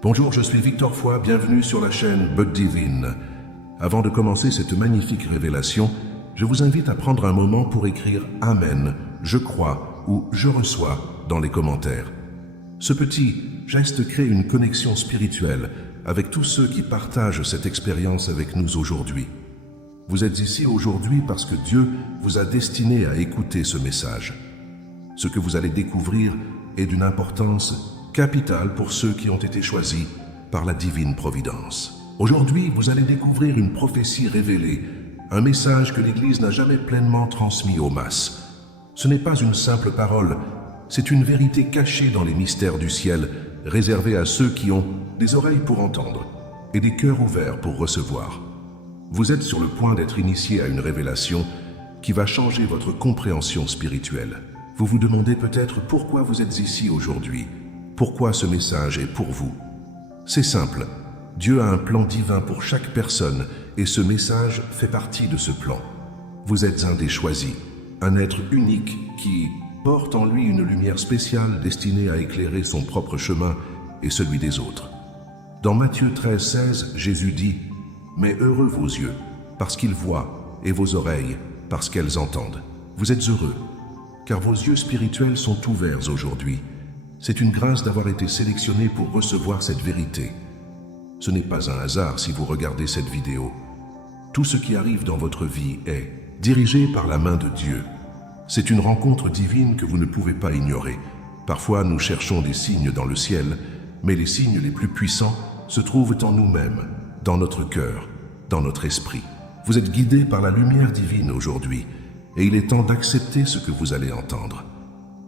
Bonjour, je suis Victor Foy, bienvenue sur la chaîne Bug Divine. Avant de commencer cette magnifique révélation, je vous invite à prendre un moment pour écrire « Amen »,« Je crois » ou « Je reçois » dans les commentaires. Ce petit geste crée une connexion spirituelle avec tous ceux qui partagent cette expérience avec nous aujourd'hui. Vous êtes ici aujourd'hui parce que Dieu vous a destiné à écouter ce message. Ce que vous allez découvrir est d'une importance capitale pour ceux qui ont été choisis par la divine providence. Aujourd'hui, vous allez découvrir une prophétie révélée, un message que l'Église n'a jamais pleinement transmis aux masses. Ce n'est pas une simple parole, c'est une vérité cachée dans les mystères du ciel, réservée à ceux qui ont des oreilles pour entendre et des cœurs ouverts pour recevoir. Vous êtes sur le point d'être initié à une révélation qui va changer votre compréhension spirituelle. Vous vous demandez peut-être pourquoi vous êtes ici aujourd'hui, pourquoi ce message est pour vous. C'est simple, Dieu a un plan divin pour chaque personne et ce message fait partie de ce plan. Vous êtes un des choisis, un être unique qui porte en lui une lumière spéciale destinée à éclairer son propre chemin et celui des autres. Dans Matthieu 13,16, Jésus dit « Mais heureux vos yeux, parce qu'ils voient, et vos oreilles, parce qu'elles entendent. Vous êtes heureux, car vos yeux spirituels sont ouverts aujourd'hui. C'est une grâce d'avoir été sélectionné pour recevoir cette vérité. Ce n'est pas un hasard si vous regardez cette vidéo. Tout ce qui arrive dans votre vie est dirigé par la main de Dieu. C'est une rencontre divine que vous ne pouvez pas ignorer. Parfois, nous cherchons des signes dans le ciel, mais les signes les plus puissants se trouvent en nous-mêmes, dans notre cœur, dans notre esprit. Vous êtes guidés par la lumière divine aujourd'hui, et il est temps d'accepter ce que vous allez entendre.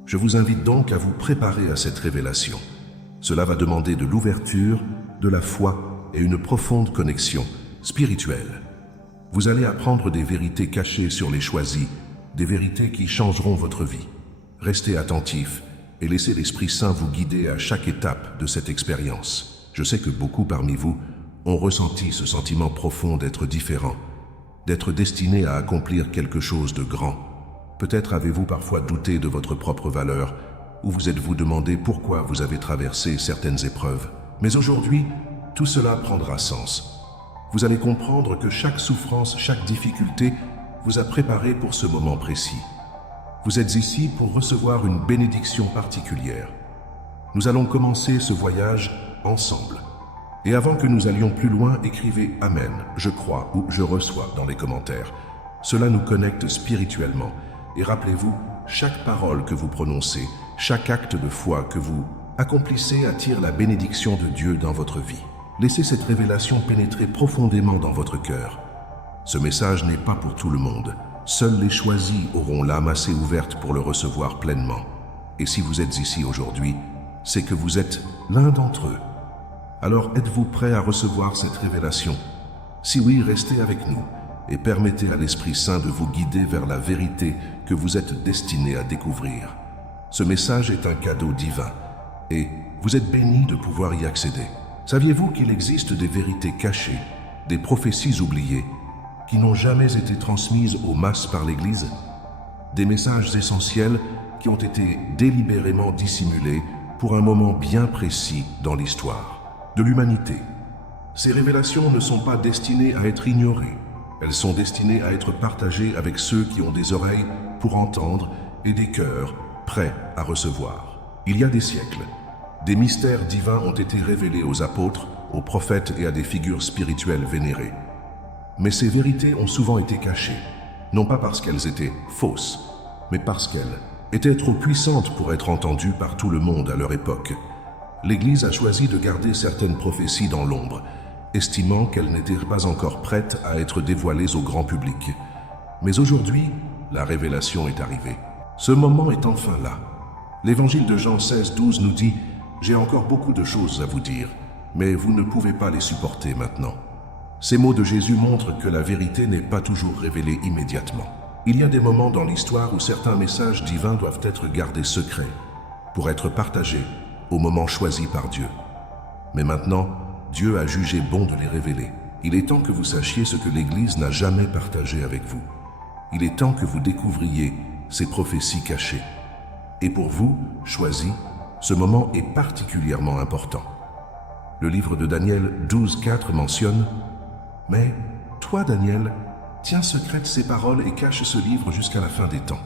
Je vous invite donc à vous préparer à cette révélation. Cela va demander de l'ouverture, de la foi et une profonde connexion spirituelle. Vous allez apprendre des vérités cachées sur les choisis, des vérités qui changeront votre vie. Restez attentifs et laissez l'Esprit Saint vous guider à chaque étape de cette expérience. Je sais que beaucoup parmi vous ont ressenti ce sentiment profond d'être différent, d'être destiné à accomplir quelque chose de grand. Peut-être avez-vous parfois douté de votre propre valeur, ou vous êtes-vous demandé pourquoi vous avez traversé certaines épreuves. Mais aujourd'hui, tout cela prendra sens. Vous allez comprendre que chaque souffrance, chaque difficulté vous a préparé pour ce moment précis. Vous êtes ici pour recevoir une bénédiction particulière. Nous allons commencer ce voyage ensemble. Et avant que nous allions plus loin, écrivez « Amen »,« Je crois » ou « Je reçois » dans les commentaires. Cela nous connecte spirituellement. Et rappelez-vous, chaque parole que vous prononcez, chaque acte de foi que vous accomplissez attire la bénédiction de Dieu dans votre vie. Laissez cette révélation pénétrer profondément dans votre cœur. Ce message n'est pas pour tout le monde. Seuls les choisis auront l'âme assez ouverte pour le recevoir pleinement. Et si vous êtes ici aujourd'hui, c'est que vous êtes l'un d'entre eux. Alors êtes-vous prêt à recevoir cette révélation? Si oui, restez avec nous et permettez à l'Esprit Saint de vous guider vers la vérité que vous êtes destiné à découvrir. Ce message est un cadeau divin et vous êtes bénis de pouvoir y accéder. Saviez-vous qu'il existe des vérités cachées, des prophéties oubliées, qui n'ont jamais été transmises aux masses par l'Église? Des messages essentiels qui ont été délibérément dissimulés pour un moment bien précis dans l'histoire de l'humanité. Ces révélations ne sont pas destinées à être ignorées. Elles sont destinées à être partagées avec ceux qui ont des oreilles pour entendre et des cœurs prêts à recevoir. Il y a des siècles, des mystères divins ont été révélés aux apôtres, aux prophètes et à des figures spirituelles vénérées. Mais ces vérités ont souvent été cachées, non pas parce qu'elles étaient fausses, mais parce qu'elles étaient trop puissantes pour être entendues par tout le monde à leur époque. L'Église a choisi de garder certaines prophéties dans l'ombre, estimant qu'elles n'étaient pas encore prêtes à être dévoilées au grand public. Mais aujourd'hui, la révélation est arrivée. Ce moment est enfin là. L'évangile de Jean 16,12 nous dit « J'ai encore beaucoup de choses à vous dire, mais vous ne pouvez pas les supporter maintenant. » Ces mots de Jésus montrent que la vérité n'est pas toujours révélée immédiatement. Il y a des moments dans l'histoire où certains messages divins doivent être gardés secrets pour être partagés au moment choisi par Dieu. Mais maintenant, Dieu a jugé bon de les révéler. Il est temps que vous sachiez ce que l'Église n'a jamais partagé avec vous. Il est temps que vous découvriez ces prophéties cachées. Et pour vous, choisis, ce moment est particulièrement important. Le livre de Daniel 12,4 mentionne « Mais toi, Daniel, tiens secrète ces paroles et cache ce livre jusqu'à la fin des temps.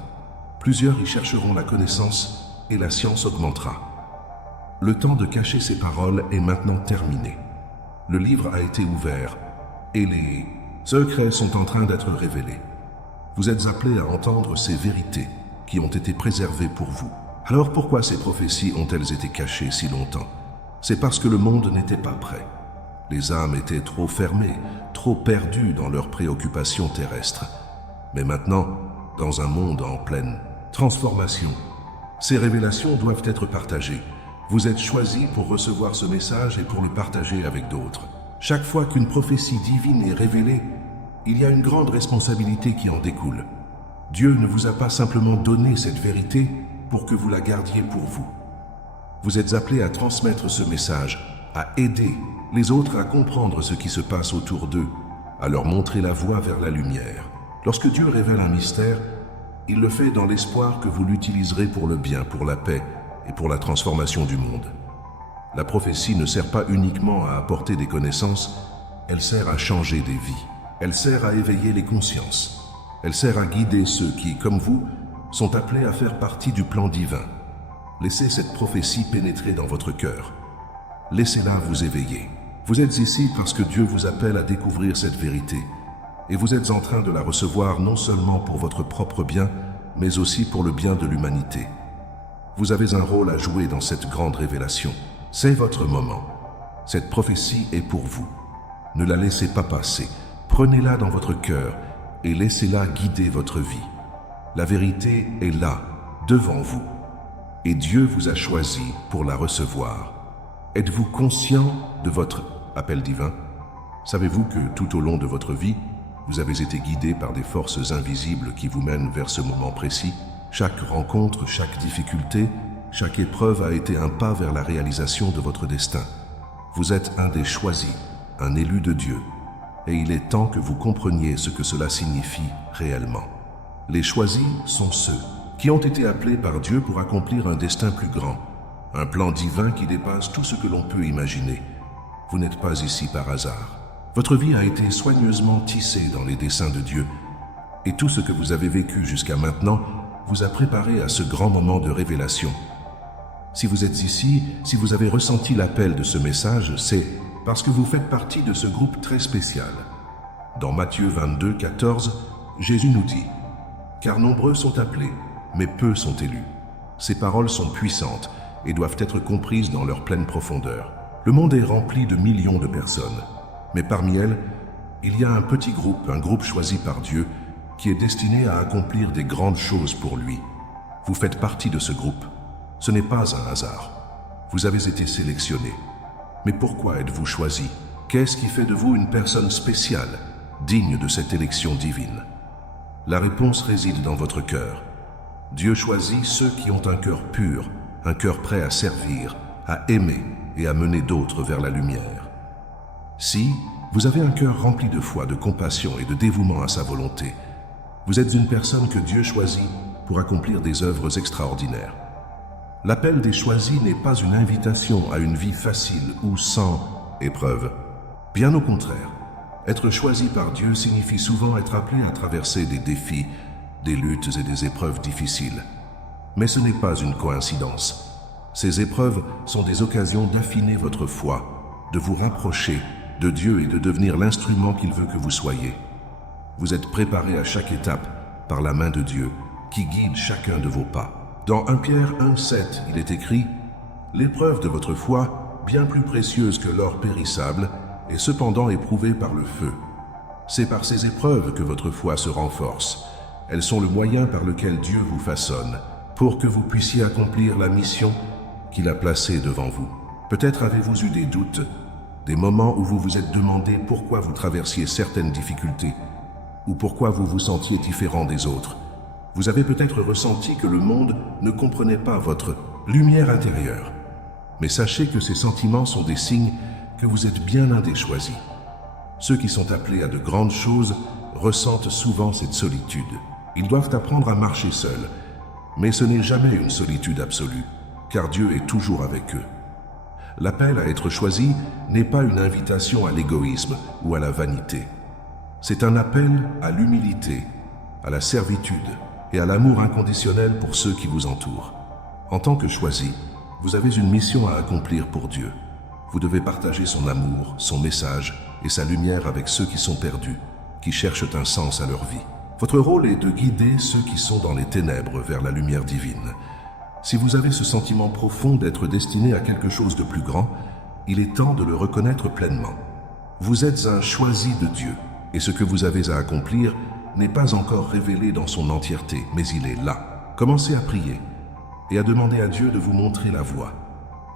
Plusieurs y chercheront la connaissance et la science augmentera. » Le temps de cacher ces paroles est maintenant terminé. Le livre a été ouvert et les secrets sont en train d'être révélés. Vous êtes appelés à entendre ces vérités qui ont été préservées pour vous. Alors pourquoi ces prophéties ont-elles été cachées si longtemps? C'est parce que le monde n'était pas prêt. Les âmes étaient trop fermées, trop perdues dans leurs préoccupations terrestres. Mais maintenant, dans un monde en pleine transformation, ces révélations doivent être partagées. Vous êtes choisis pour recevoir ce message et pour le partager avec d'autres. Chaque fois qu'une prophétie divine est révélée, il y a une grande responsabilité qui en découle. Dieu ne vous a pas simplement donné cette vérité pour que vous la gardiez pour vous. Vous êtes appelés à transmettre ce message, à aider les autres à comprendre ce qui se passe autour d'eux, à leur montrer la voie vers la lumière. Lorsque Dieu révèle un mystère, il le fait dans l'espoir que vous l'utiliserez pour le bien, pour la paix et pour la transformation du monde. La prophétie ne sert pas uniquement à apporter des connaissances, elle sert à changer des vies. Elle sert à éveiller les consciences. Elle sert à guider ceux qui, comme vous, sont appelés à faire partie du plan divin. Laissez cette prophétie pénétrer dans votre cœur. Laissez-la vous éveiller. Vous êtes ici parce que Dieu vous appelle à découvrir cette vérité. Et vous êtes en train de la recevoir non seulement pour votre propre bien, mais aussi pour le bien de l'humanité. Vous avez un rôle à jouer dans cette grande révélation. C'est votre moment. Cette prophétie est pour vous. Ne la laissez pas passer. Prenez-la dans votre cœur et laissez-la guider votre vie. La vérité est là, devant vous. Et Dieu vous a choisi pour la recevoir. Êtes-vous conscient de votre appel divin? Savez-vous que tout au long de votre vie, vous avez été guidé par des forces invisibles qui vous mènent vers ce moment précis? Chaque rencontre, chaque difficulté, chaque épreuve a été un pas vers la réalisation de votre destin. Vous êtes un des choisis, un élu de Dieu. Et il est temps que vous compreniez ce que cela signifie réellement. Les choisis sont ceux qui ont été appelés par Dieu pour accomplir un destin plus grand, un plan divin qui dépasse tout ce que l'on peut imaginer. Vous n'êtes pas ici par hasard. Votre vie a été soigneusement tissée dans les desseins de Dieu, et tout ce que vous avez vécu jusqu'à maintenant vous a préparé à ce grand moment de révélation. Si vous êtes ici, si vous avez ressenti l'appel de ce message, c'est parce que vous faites partie de ce groupe très spécial. Dans Matthieu 22, 14, Jésus nous dit « Car nombreux sont appelés, mais peu sont élus. » Ces paroles sont puissantes et doivent être comprises dans leur pleine profondeur. Le monde est rempli de millions de personnes, mais parmi elles, il y a un petit groupe, un groupe choisi par Dieu, qui est destiné à accomplir des grandes choses pour lui. Vous faites partie de ce groupe. Ce n'est pas un hasard. Vous avez été sélectionnés. Mais pourquoi êtes-vous choisi? Qu'est-ce qui fait de vous une personne spéciale, digne de cette élection divine? La réponse réside dans votre cœur. Dieu choisit ceux qui ont un cœur pur, un cœur prêt à servir, à aimer et à mener d'autres vers la lumière. Si vous avez un cœur rempli de foi, de compassion et de dévouement à sa volonté, vous êtes une personne que Dieu choisit pour accomplir des œuvres extraordinaires. L'appel des choisis n'est pas une invitation à une vie facile ou sans épreuve. Bien au contraire, être choisi par Dieu signifie souvent être appelé à traverser des défis, des luttes et des épreuves difficiles. Mais ce n'est pas une coïncidence. Ces épreuves sont des occasions d'affiner votre foi, de vous rapprocher de Dieu et de devenir l'instrument qu'il veut que vous soyez. Vous êtes préparés à chaque étape par la main de Dieu qui guide chacun de vos pas. Dans 1 Pierre 1,7, il est écrit « L'épreuve de votre foi, bien plus précieuse que l'or périssable, est cependant éprouvée par le feu. C'est par ces épreuves que votre foi se renforce. Elles sont le moyen par lequel Dieu vous façonne, pour que vous puissiez accomplir la mission qu'il a placée devant vous. Peut-être avez-vous eu des doutes, des moments où vous vous êtes demandé pourquoi vous traversiez certaines difficultés, ou pourquoi vous vous sentiez différent des autres. Vous avez peut-être ressenti que le monde ne comprenait pas votre lumière intérieure. Mais sachez que ces sentiments sont des signes que vous êtes bien l'un des choisis. Ceux qui sont appelés à de grandes choses ressentent souvent cette solitude. Ils doivent apprendre à marcher seuls. Mais ce n'est jamais une solitude absolue, car Dieu est toujours avec eux. L'appel à être choisi n'est pas une invitation à l'égoïsme ou à la vanité. C'est un appel à l'humilité, à la servitude et à l'amour inconditionnel pour ceux qui vous entourent. En tant que choisi, vous avez une mission à accomplir pour Dieu. Vous devez partager son amour, son message et sa lumière avec ceux qui sont perdus, qui cherchent un sens à leur vie. Votre rôle est de guider ceux qui sont dans les ténèbres vers la lumière divine. Si vous avez ce sentiment profond d'être destiné à quelque chose de plus grand, il est temps de le reconnaître pleinement. Vous êtes un choisi de Dieu, et ce que vous avez à accomplir n'est pas encore révélé dans son entièreté, mais il est là. Commencez à prier et à demander à Dieu de vous montrer la voie.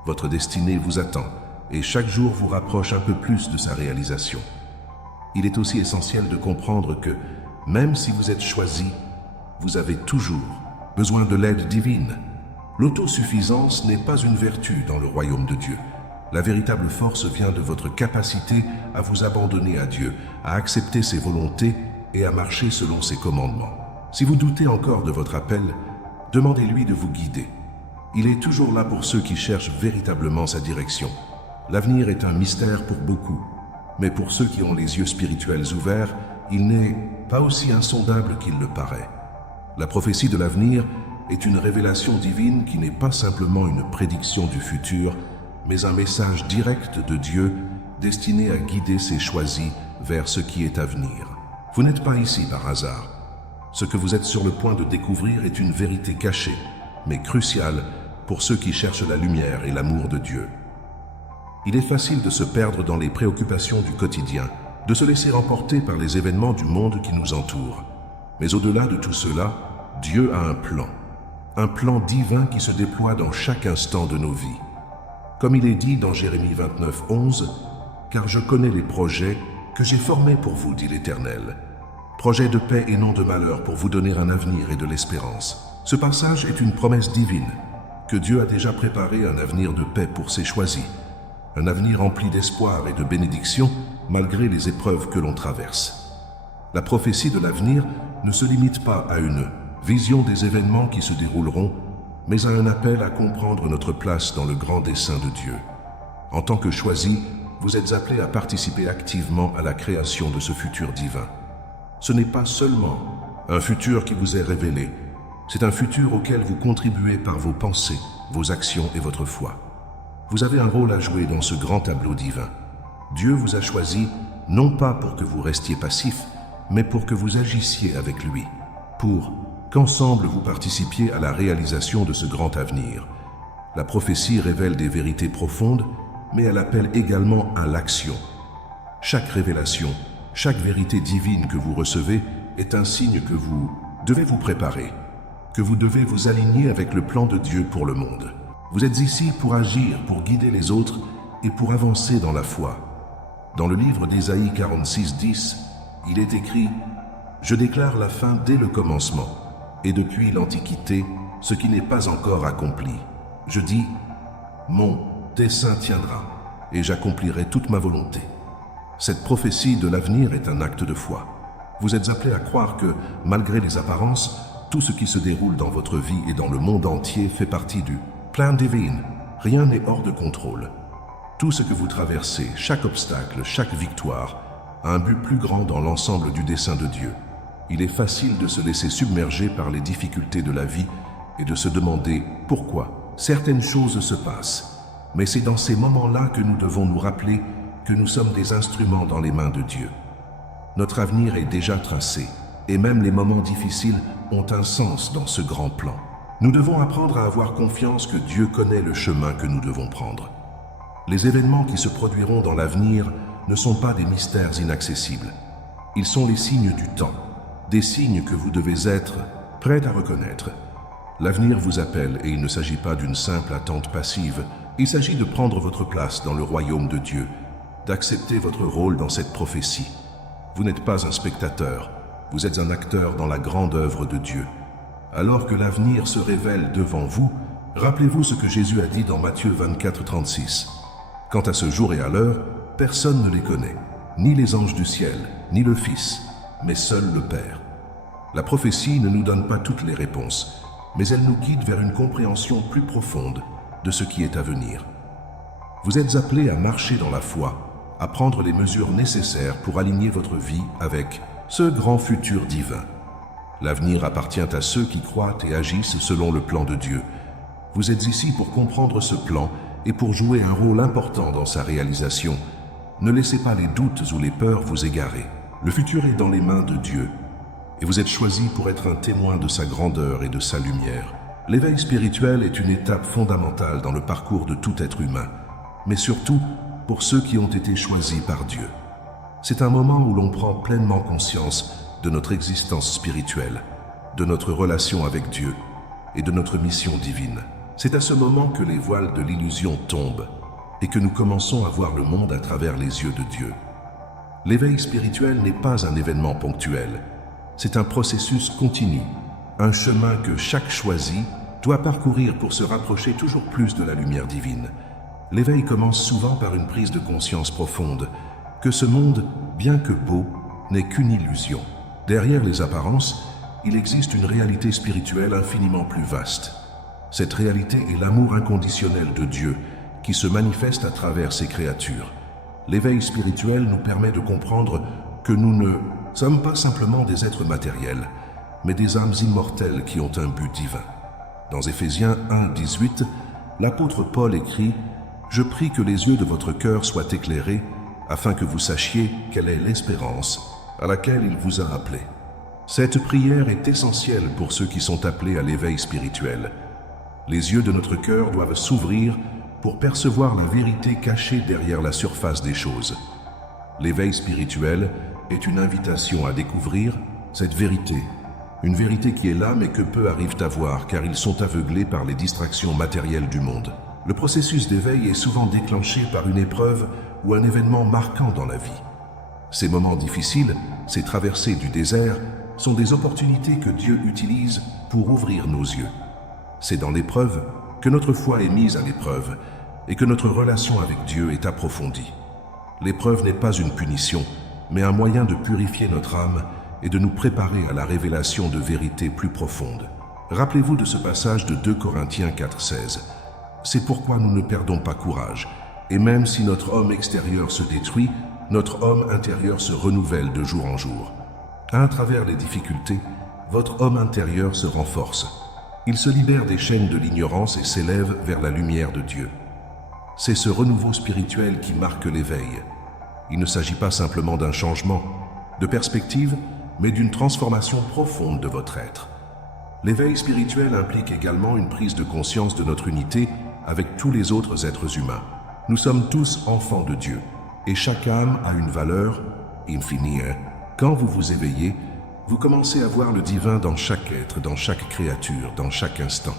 Votre destinée vous attend, et chaque jour vous rapproche un peu plus de sa réalisation. Il est aussi essentiel de comprendre que, même si vous êtes choisi, vous avez toujours besoin de l'aide divine. L'autosuffisance n'est pas une vertu dans le royaume de Dieu. La véritable force vient de votre capacité à vous abandonner à Dieu, à accepter ses volontés et à marcher selon ses commandements. Si vous doutez encore de votre appel, demandez-lui de vous guider. Il est toujours là pour ceux qui cherchent véritablement sa direction. L'avenir est un mystère pour beaucoup, mais pour ceux qui ont les yeux spirituels ouverts, il n'est pas aussi insondable qu'il le paraît. La prophétie de l'avenir est une révélation divine qui n'est pas simplement une prédiction du futur, mais un message direct de Dieu destiné à guider ses choisis vers ce qui est à venir. Vous n'êtes pas ici par hasard. Ce que vous êtes sur le point de découvrir est une vérité cachée, mais cruciale pour ceux qui cherchent la lumière et l'amour de Dieu. Il est facile de se perdre dans les préoccupations du quotidien, de se laisser emporter par les événements du monde qui nous entoure. Mais au-delà de tout cela, Dieu a un plan divin qui se déploie dans chaque instant de nos vies. Comme il est dit dans Jérémie 29, 11, « Car je connais les projets que j'ai formés pour vous, dit l'Éternel. Projets de paix et non de malheur pour vous donner un avenir et de l'espérance. » Ce passage est une promesse divine, que Dieu a déjà préparé un avenir de paix pour ses choisis. Un avenir rempli d'espoir et de bénédiction malgré les épreuves que l'on traverse. La prophétie de l'avenir ne se limite pas à une vision des événements qui se dérouleront, mais à un appel à comprendre notre place dans le grand dessein de Dieu. En tant que choisi, vous êtes appelés à participer activement à la création de ce futur divin. Ce n'est pas seulement un futur qui vous est révélé, c'est un futur auquel vous contribuez par vos pensées, vos actions et votre foi. Vous avez un rôle à jouer dans ce grand tableau divin. Dieu vous a choisi non pas pour que vous restiez passif, mais pour que vous agissiez avec lui, pour qu'ensemble vous participiez à la réalisation de ce grand avenir. La prophétie révèle des vérités profondes, mais elle appelle également à l'action. Chaque révélation, chaque vérité divine que vous recevez est un signe que vous devez vous préparer, que vous devez vous aligner avec le plan de Dieu pour le monde. Vous êtes ici pour agir, pour guider les autres et pour avancer dans la foi. Dans le livre d'Ésaïe 46, 10, il est écrit « Je déclare la fin dès le commencement, et depuis l'Antiquité, ce qui n'est pas encore accompli. Je dis « Mon dessein tiendra, et j'accomplirai toute ma volonté. » Cette prophétie de l'avenir est un acte de foi. Vous êtes appelés à croire que, malgré les apparences, tout ce qui se déroule dans votre vie et dans le monde entier fait partie du plan divin. Rien n'est hors de contrôle. Tout ce que vous traversez, chaque obstacle, chaque victoire, a un but plus grand dans l'ensemble du dessein de Dieu. Il est facile de se laisser submerger par les difficultés de la vie et de se demander pourquoi certaines choses se passent. Mais c'est dans ces moments-là que nous devons nous rappeler que nous sommes des instruments dans les mains de Dieu. Notre avenir est déjà tracé, et même les moments difficiles ont un sens dans ce grand plan. Nous devons apprendre à avoir confiance que Dieu connaît le chemin que nous devons prendre. Les événements qui se produiront dans l'avenir ne sont pas des mystères inaccessibles. Ils sont les signes du temps, des signes que vous devez être prêts à reconnaître. L'avenir vous appelle et il ne s'agit pas d'une simple attente passive. Il s'agit de prendre votre place dans le royaume de Dieu, d'accepter votre rôle dans cette prophétie. Vous n'êtes pas un spectateur, vous êtes un acteur dans la grande œuvre de Dieu. Alors que l'avenir se révèle devant vous, rappelez-vous ce que Jésus a dit dans Matthieu 24, 36. Quant à ce jour et à l'heure, personne ne les connaît, ni les anges du ciel, ni le Fils, mais seul le Père. La prophétie ne nous donne pas toutes les réponses, mais elle nous guide vers une compréhension plus profonde de ce qui est à venir. Vous êtes appelés à marcher dans la foi, à prendre les mesures nécessaires pour aligner votre vie avec ce grand futur divin. L'avenir appartient à ceux qui croient et agissent selon le plan de Dieu. Vous êtes ici pour comprendre ce plan et pour jouer un rôle important dans sa réalisation. Ne laissez pas les doutes ou les peurs vous égarer. Le futur est dans les mains de Dieu et vous êtes choisis pour être un témoin de sa grandeur et de sa lumière. L'éveil spirituel est une étape fondamentale dans le parcours de tout être humain, mais surtout pour ceux qui ont été choisis par Dieu. C'est un moment où l'on prend pleinement conscience de notre existence spirituelle, de notre relation avec Dieu et de notre mission divine. C'est à ce moment que les voiles de l'illusion tombent et que nous commençons à voir le monde à travers les yeux de Dieu. L'éveil spirituel n'est pas un événement ponctuel, c'est un processus continu, un chemin que chaque choisi doit parcourir pour se rapprocher toujours plus de la lumière divine. L'éveil commence souvent par une prise de conscience profonde, que ce monde, bien que beau, n'est qu'une illusion. Derrière les apparences, il existe une réalité spirituelle infiniment plus vaste. Cette réalité est l'amour inconditionnel de Dieu qui se manifeste à travers ses créatures. L'éveil spirituel nous permet de comprendre que nous ne sommes pas simplement des êtres matériels, mais des âmes immortelles qui ont un but divin. Dans Éphésiens 1, 18, l'apôtre Paul écrit « Je prie que les yeux de votre cœur soient éclairés, afin que vous sachiez quelle est l'espérance à laquelle il vous a appelé. » Cette prière est essentielle pour ceux qui sont appelés à l'éveil spirituel. Les yeux de notre cœur doivent s'ouvrir pour percevoir la vérité cachée derrière la surface des choses. L'éveil spirituel est une invitation à découvrir cette vérité. Une vérité qui est là mais que peu arrivent à voir car ils sont aveuglés par les distractions matérielles du monde. Le processus d'éveil est souvent déclenché par une épreuve ou un événement marquant dans la vie. Ces moments difficiles, ces traversées du désert, sont des opportunités que Dieu utilise pour ouvrir nos yeux. C'est dans l'épreuve que notre foi est mise à l'épreuve et que notre relation avec Dieu est approfondie. L'épreuve n'est pas une punition, mais un moyen de purifier notre âme et de nous préparer à la révélation de vérités plus profondes. Rappelez-vous de ce passage de 2 Corinthiens 4,16. C'est pourquoi nous ne perdons pas courage, et même si notre homme extérieur se détruit, notre homme intérieur se renouvelle de jour en jour. À travers les difficultés, votre homme intérieur se renforce. Il se libère des chaînes de l'ignorance et s'élève vers la lumière de Dieu. C'est ce renouveau spirituel qui marque l'éveil. Il ne s'agit pas simplement d'un changement de perspective, mais d'une transformation profonde de votre être. L'éveil spirituel implique également une prise de conscience de notre unité avec tous les autres êtres humains. Nous sommes tous enfants de Dieu, et chaque âme a une valeur infinie. Quand vous vous éveillez, vous commencez à voir le divin dans chaque être, dans chaque créature, dans chaque instant.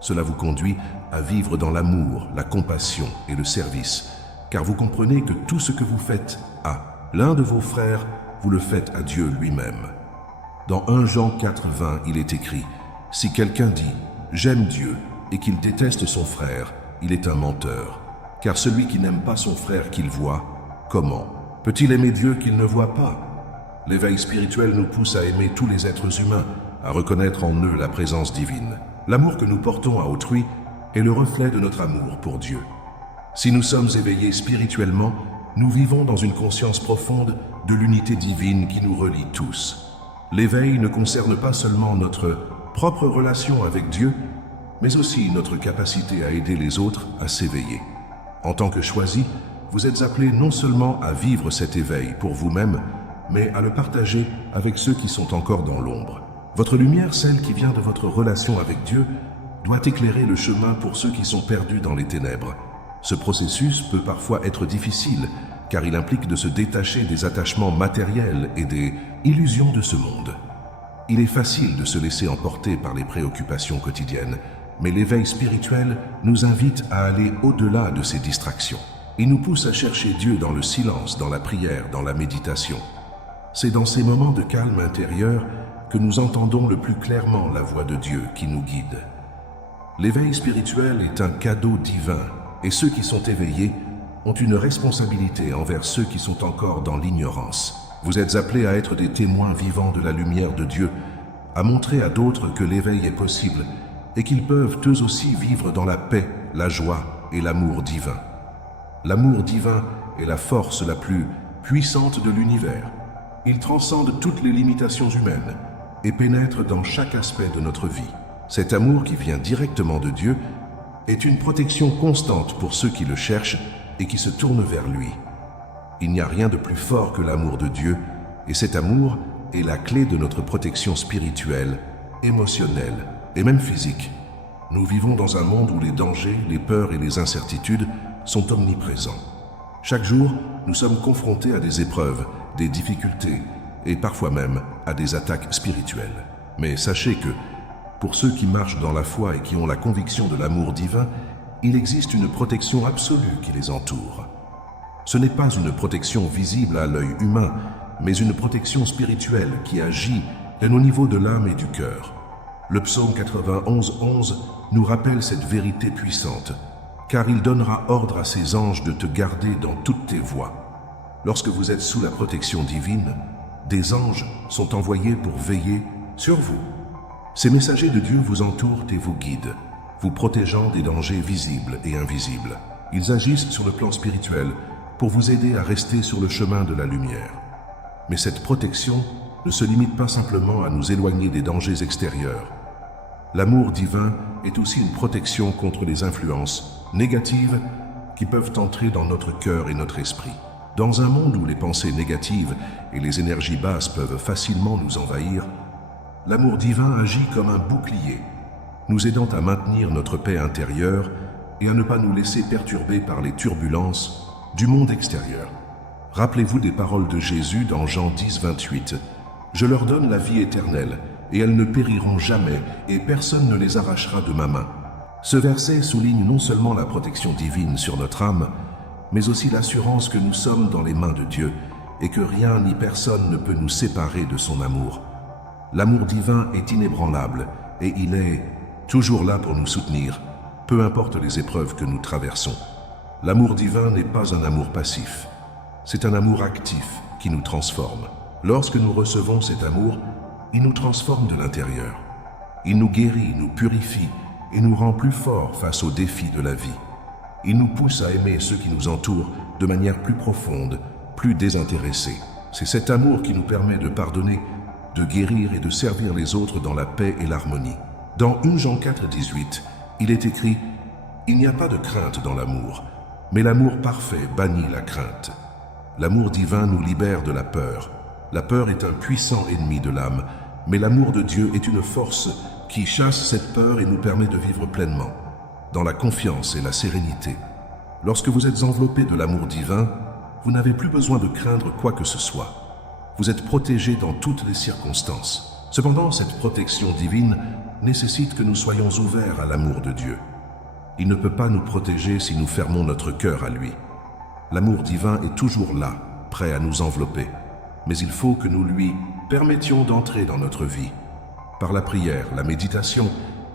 Cela vous conduit à vivre dans l'amour, la compassion et le service, car vous comprenez que tout ce que vous faites à l'un de vos frères, vous le faites à Dieu lui-même. Dans 1 Jean 4,20, il est écrit « Si quelqu'un dit « J'aime Dieu » et qu'il déteste son frère, il est un menteur. Car celui qui n'aime pas son frère qu'il voit, comment peut-il aimer Dieu qu'il ne voit pas ?» L'éveil spirituel nous pousse à aimer tous les êtres humains, à reconnaître en eux la présence divine. L'amour que nous portons à autrui est le reflet de notre amour pour Dieu. Si nous sommes éveillés spirituellement, nous vivons dans une conscience profonde de l'unité divine qui nous relie tous. L'éveil ne concerne pas seulement notre propre relation avec Dieu, mais aussi notre capacité à aider les autres à s'éveiller. En tant que choisis, vous êtes appelés non seulement à vivre cet éveil pour vous-même, mais à le partager avec ceux qui sont encore dans l'ombre. Votre lumière, celle qui vient de votre relation avec Dieu, doit éclairer le chemin pour ceux qui sont perdus dans les ténèbres. Ce processus peut parfois être difficile, car il implique de se détacher des attachements matériels et des illusions de ce monde. Il est facile de se laisser emporter par les préoccupations quotidiennes, mais l'éveil spirituel nous invite à aller au-delà de ces distractions. Il nous pousse à chercher Dieu dans le silence, dans la prière, dans la méditation. C'est dans ces moments de calme intérieur que nous entendons le plus clairement la voix de Dieu qui nous guide. L'éveil spirituel est un cadeau divin, et ceux qui sont éveillés ont une responsabilité envers ceux qui sont encore dans l'ignorance. Vous êtes appelés à être des témoins vivants de la lumière de Dieu, à montrer à d'autres que l'éveil est possible et qu'ils peuvent eux aussi vivre dans la paix, la joie et l'amour divin. L'amour divin est la force la plus puissante de l'univers. Il transcende toutes les limitations humaines et pénètre dans chaque aspect de notre vie. Cet amour qui vient directement de Dieu est une protection constante pour ceux qui le cherchent et qui se tournent vers lui. Il n'y a rien de plus fort que l'amour de Dieu, et cet amour est la clé de notre protection spirituelle, émotionnelle et même physique. Nous vivons dans un monde où les dangers, les peurs et les incertitudes sont omniprésents. Chaque jour, nous sommes confrontés à des épreuves, des difficultés et parfois même à des attaques spirituelles. Mais sachez que, pour ceux qui marchent dans la foi et qui ont la conviction de l'amour divin, il existe une protection absolue qui les entoure. Ce n'est pas une protection visible à l'œil humain, mais une protection spirituelle qui agit au niveau de l'âme et du cœur. Le psaume 91:11 nous rappelle cette vérité puissante, car il donnera ordre à ses anges de te garder dans toutes tes voies. Lorsque vous êtes sous la protection divine, des anges sont envoyés pour veiller sur vous. Ces messagers de Dieu vous entourent et vous guident, vous protégeant des dangers visibles et invisibles. Ils agissent sur le plan spirituel pour vous aider à rester sur le chemin de la lumière. Mais cette protection ne se limite pas simplement à nous éloigner des dangers extérieurs. L'amour divin est aussi une protection contre les influences négatives qui peuvent entrer dans notre cœur et notre esprit. Dans un monde où les pensées négatives et les énergies basses peuvent facilement nous envahir, l'amour divin agit comme un bouclier, nous aidant à maintenir notre paix intérieure et à ne pas nous laisser perturber par les turbulences du monde extérieur. Rappelez-vous des paroles de Jésus dans Jean 10:28. « Je leur donne la vie éternelle, et elles ne périront jamais, et personne ne les arrachera de ma main. » Ce verset souligne non seulement la protection divine sur notre âme, mais aussi l'assurance que nous sommes dans les mains de Dieu et que rien ni personne ne peut nous séparer de son amour. L'amour divin est inébranlable et il est toujours là pour nous soutenir, peu importe les épreuves que nous traversons. L'amour divin n'est pas un amour passif, c'est un amour actif qui nous transforme. Lorsque nous recevons cet amour, il nous transforme de l'intérieur. Il nous guérit, nous purifie et nous rend plus forts face aux défis de la vie. Il nous pousse à aimer ceux qui nous entourent de manière plus profonde, plus désintéressée. C'est cet amour qui nous permet de pardonner, de guérir et de servir les autres dans la paix et l'harmonie. Dans 1 Jean 4:18, il est écrit « Il n'y a pas de crainte dans l'amour, mais l'amour parfait bannit la crainte. » L'amour divin nous libère de la peur. La peur est un puissant ennemi de l'âme, mais l'amour de Dieu est une force qui chasse cette peur et nous permet de vivre pleinement, dans la confiance et la sérénité. Lorsque vous êtes enveloppé de l'amour divin, vous n'avez plus besoin de craindre quoi que ce soit. Vous êtes protégé dans toutes les circonstances. Cependant, cette protection divine nécessite que nous soyons ouverts à l'amour de Dieu. Il ne peut pas nous protéger si nous fermons notre cœur à lui. L'amour divin est toujours là, prêt à nous envelopper. Mais il faut que nous lui permettions d'entrer dans notre vie. Par la prière, la méditation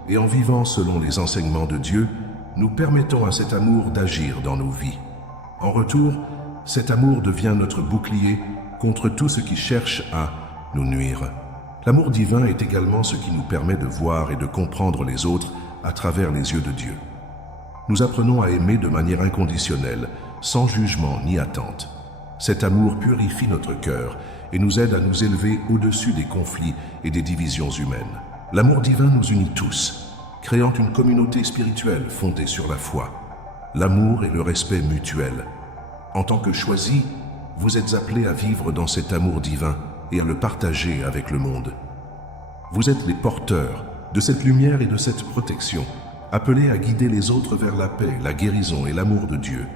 et en vivant selon les enseignements de Dieu, nous permettons à cet amour d'agir dans nos vies. En retour, cet amour devient notre bouclier contre tout ce qui cherche à nous nuire. L'amour divin est également ce qui nous permet de voir et de comprendre les autres à travers les yeux de Dieu. Nous apprenons à aimer de manière inconditionnelle, sans jugement ni attente. Cet amour purifie notre cœur et nous aide à nous élever au-dessus des conflits et des divisions humaines. L'amour divin nous unit tous, créant une communauté spirituelle fondée sur la foi, l'amour et le respect mutuel. En tant que choisis, vous êtes appelés à vivre dans cet amour divin et à le partager avec le monde. Vous êtes les porteurs de cette lumière et de cette protection, appelés à guider les autres vers la paix, la guérison et l'amour de Dieu.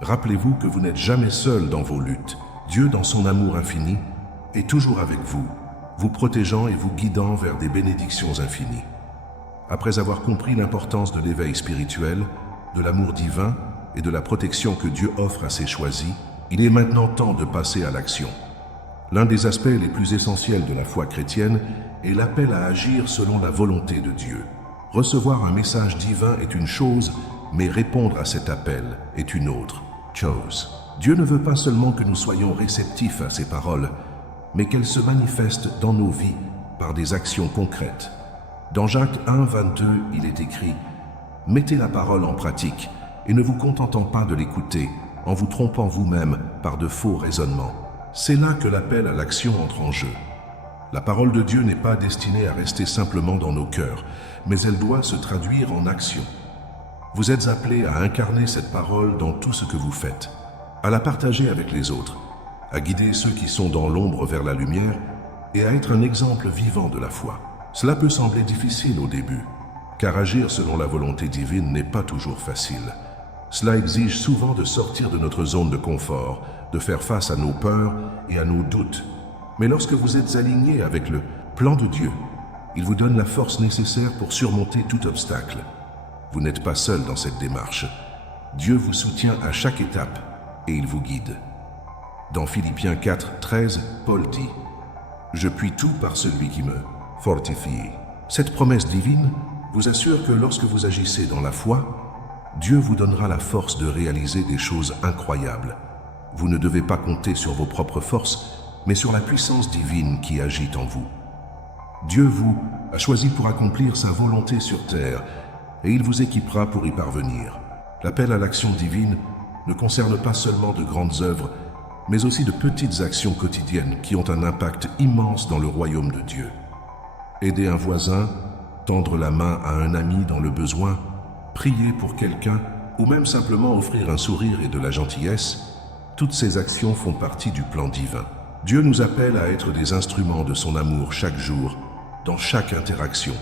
Rappelez-vous que vous n'êtes jamais seul dans vos luttes. Dieu, dans son amour infini, est toujours avec vous, vous protégeant et vous guidant vers des bénédictions infinies. Après avoir compris l'importance de l'éveil spirituel, de l'amour divin et de la protection que Dieu offre à ses choisis, il est maintenant temps de passer à l'action. L'un des aspects les plus essentiels de la foi chrétienne est l'appel à agir selon la volonté de Dieu. Recevoir un message divin est une chose, mais répondre à cet appel est une autre chose. Dieu ne veut pas seulement que nous soyons réceptifs à ses paroles, mais qu'elles se manifestent dans nos vies par des actions concrètes. Dans Jacques 1:22, il est écrit « Mettez la parole en pratique et ne vous contentant pas de l'écouter, en vous trompant vous-même par de faux raisonnements. C'est là que l'appel à l'action entre en jeu. La parole de Dieu n'est pas destinée à rester simplement dans nos cœurs, mais elle doit se traduire en action. Vous êtes appelés à incarner cette parole dans tout ce que vous faites, à la partager avec les autres, à guider ceux qui sont dans l'ombre vers la lumière et à être un exemple vivant de la foi. Cela peut sembler difficile au début, car agir selon la volonté divine n'est pas toujours facile. Cela exige souvent de sortir de notre zone de confort, de faire face à nos peurs et à nos doutes. Mais lorsque vous êtes aligné avec le plan de Dieu, il vous donne la force nécessaire pour surmonter tout obstacle. Vous n'êtes pas seul dans cette démarche. Dieu vous soutient à chaque étape et il vous guide. Dans Philippiens 4, 13, Paul dit « Je puis tout par celui qui me fortifie ». Cette promesse divine vous assure que lorsque vous agissez dans la foi, Dieu vous donnera la force de réaliser des choses incroyables. Vous ne devez pas compter sur vos propres forces, mais sur la puissance divine qui agit en vous. Dieu vous a choisi pour accomplir sa volonté sur terre et il vous équipera pour y parvenir. L'appel à l'action divine ne concerne pas seulement de grandes œuvres, mais aussi de petites actions quotidiennes qui ont un impact immense dans le royaume de Dieu. Aider un voisin, tendre la main à un ami dans le besoin, prier pour quelqu'un ou même simplement offrir un sourire et de la gentillesse, toutes ces actions font partie du plan divin. Dieu nous appelle à être des instruments de son amour chaque jour, dans chaque interaction.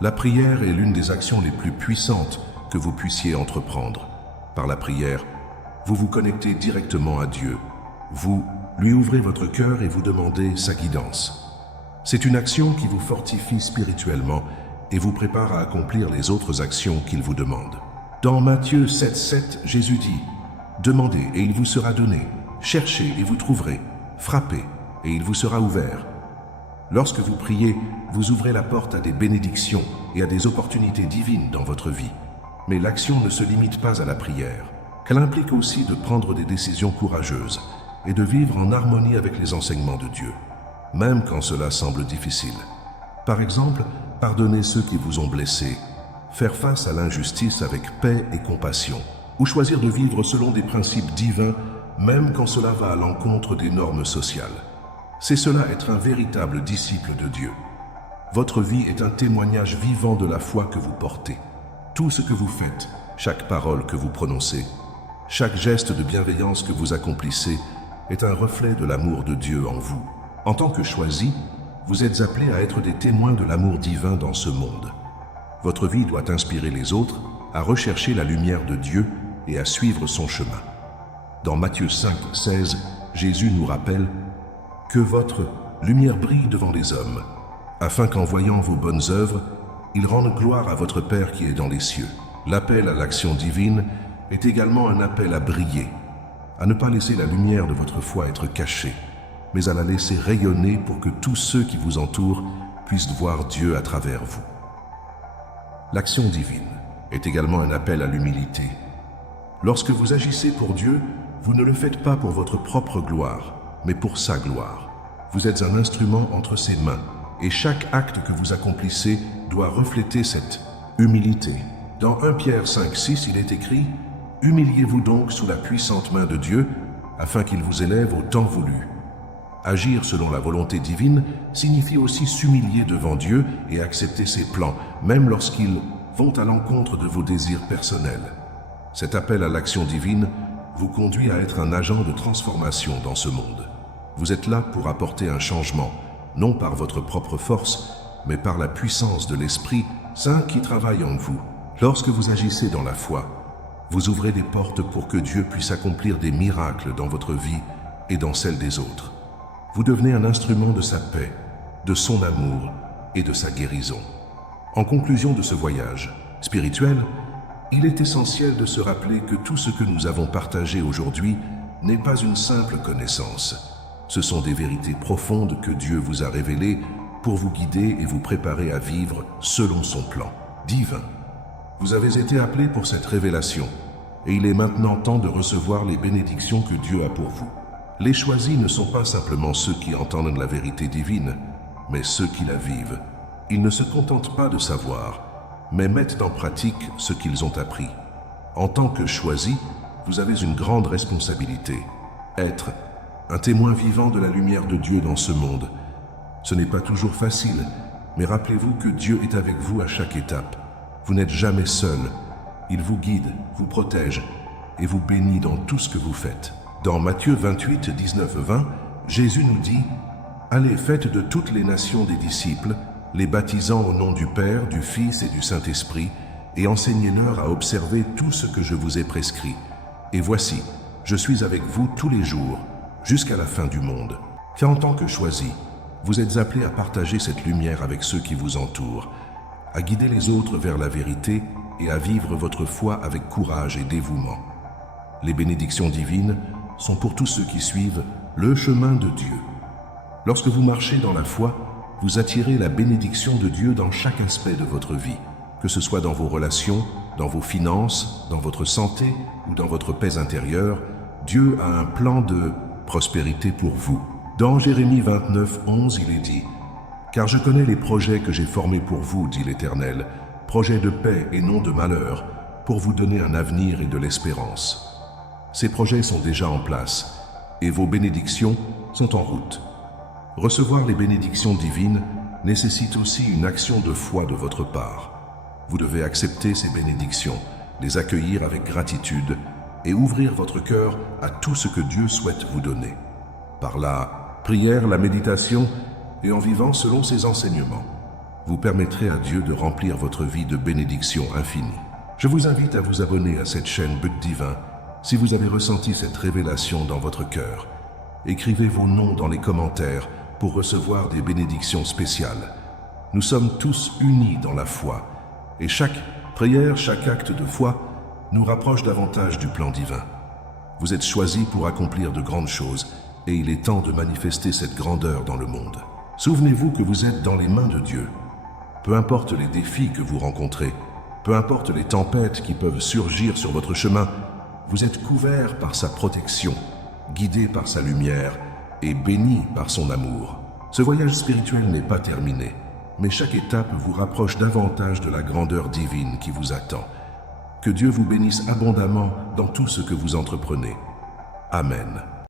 La prière est l'une des actions les plus puissantes que vous puissiez entreprendre. Par la prière, vous vous connectez directement à Dieu. Vous lui ouvrez votre cœur et vous demandez sa guidance. C'est une action qui vous fortifie spirituellement et vous prépare à accomplir les autres actions qu'il vous demande. Dans Matthieu 7,7, Jésus dit « Demandez et il vous sera donné, cherchez et vous trouverez, frappez et il vous sera ouvert. » Lorsque vous priez, vous ouvrez la porte à des bénédictions et à des opportunités divines dans votre vie. Mais l'action ne se limite pas à la prière, qu'elle implique aussi de prendre des décisions courageuses et de vivre en harmonie avec les enseignements de Dieu, même quand cela semble difficile. Par exemple, pardonner ceux qui vous ont blessé, faire face à l'injustice avec paix et compassion, ou choisir de vivre selon des principes divins, même quand cela va à l'encontre des normes sociales. C'est cela être un véritable disciple de Dieu. Votre vie est un témoignage vivant de la foi que vous portez. Tout ce que vous faites, chaque parole que vous prononcez, chaque geste de bienveillance que vous accomplissez est un reflet de l'amour de Dieu en vous. En tant que choisis, vous êtes appelés à être des témoins de l'amour divin dans ce monde. Votre vie doit inspirer les autres à rechercher la lumière de Dieu et à suivre son chemin. Dans Matthieu 5, 16, Jésus nous rappelle que votre lumière brille devant les hommes, afin qu'en voyant vos bonnes œuvres, ils rendent gloire à votre Père qui est dans les cieux. L'appel à l'action divine est également un appel à briller, à ne pas laisser la lumière de votre foi être cachée, mais à la laisser rayonner pour que tous ceux qui vous entourent puissent voir Dieu à travers vous. L'action divine est également un appel à l'humilité. Lorsque vous agissez pour Dieu, vous ne le faites pas pour votre propre gloire, mais pour sa gloire. Vous êtes un instrument entre ses mains, et chaque acte que vous accomplissez doit refléter cette humilité. Dans 1 Pierre 5, 6, il est écrit « Humiliez-vous donc sous la puissante main de Dieu, afin qu'il vous élève au temps voulu. » Agir selon la volonté divine signifie aussi s'humilier devant Dieu et accepter ses plans, même lorsqu'ils vont à l'encontre de vos désirs personnels. Cet appel à l'action divine vous conduit à être un agent de transformation dans ce monde. Vous êtes là pour apporter un changement, non par votre propre force, mais par la puissance de l'Esprit Saint qui travaille en vous. Lorsque vous agissez dans la foi, vous ouvrez des portes pour que Dieu puisse accomplir des miracles dans votre vie et dans celle des autres. Vous devenez un instrument de sa paix, de son amour et de sa guérison. En conclusion de ce voyage spirituel, il est essentiel de se rappeler que tout ce que nous avons partagé aujourd'hui n'est pas une simple connaissance. Ce sont des vérités profondes que Dieu vous a révélées pour vous guider et vous préparer à vivre selon son plan divin. Vous avez été appelés pour cette révélation et il est maintenant temps de recevoir les bénédictions que Dieu a pour vous. Les choisis ne sont pas simplement ceux qui entendent la vérité divine, mais ceux qui la vivent. Ils ne se contentent pas de savoir, mais mettent en pratique ce qu'ils ont appris. En tant que choisis, vous avez une grande responsabilité. Être un témoin vivant de la lumière de Dieu dans ce monde. Ce n'est pas toujours facile, mais rappelez-vous que Dieu est avec vous à chaque étape. Vous n'êtes jamais seul. Il vous guide, vous protège et vous bénit dans tout ce que vous faites. Dans Matthieu 28, 19-20, Jésus nous dit « Allez, faites de toutes les nations des disciples, les baptisant au nom du Père, du Fils et du Saint-Esprit, et enseignez-leur à observer tout ce que je vous ai prescrit. Et voici, je suis avec vous tous les jours, jusqu'à la fin du monde. » Car en tant que choisis, vous êtes appelés à partager cette lumière avec ceux qui vous entourent, à guider les autres vers la vérité et à vivre votre foi avec courage et dévouement. Les bénédictions divines sont pour tous ceux qui suivent le chemin de Dieu. Lorsque vous marchez dans la foi, vous attirez la bénédiction de Dieu dans chaque aspect de votre vie, que ce soit dans vos relations, dans vos finances, dans votre santé ou dans votre paix intérieure. Dieu a un plan de prospérité pour vous. Dans Jérémie 29, 11, il est dit « Car je connais les projets que j'ai formés pour vous, dit l'Éternel, projets de paix et non de malheur, pour vous donner un avenir et de l'espérance. » Ces projets sont déjà en place, et vos bénédictions sont en route. Recevoir les bénédictions divines nécessite aussi une action de foi de votre part. Vous devez accepter ces bénédictions, les accueillir avec gratitude et ouvrir votre cœur à tout ce que Dieu souhaite vous donner. Par la prière, la méditation et en vivant selon ses enseignements, vous permettrez à Dieu de remplir votre vie de bénédictions infinies. Je vous invite à vous abonner à cette chaîne But Divin si vous avez ressenti cette révélation dans votre cœur. Écrivez vos noms dans les commentaires pour recevoir des bénédictions spéciales. Nous sommes tous unis dans la foi et chaque prière, chaque acte de foi nous rapproche davantage du plan divin. Vous êtes choisis pour accomplir de grandes choses et il est temps de manifester cette grandeur dans le monde. Souvenez-vous que vous êtes dans les mains de Dieu. Peu importe les défis que vous rencontrez, peu importe les tempêtes qui peuvent surgir sur votre chemin, vous êtes couverts par sa protection, guidés par sa lumière et bénis par son amour. Ce voyage spirituel n'est pas terminé, mais chaque étape vous rapproche davantage de la grandeur divine qui vous attend. Que Dieu vous bénisse abondamment dans tout ce que vous entreprenez. Amen.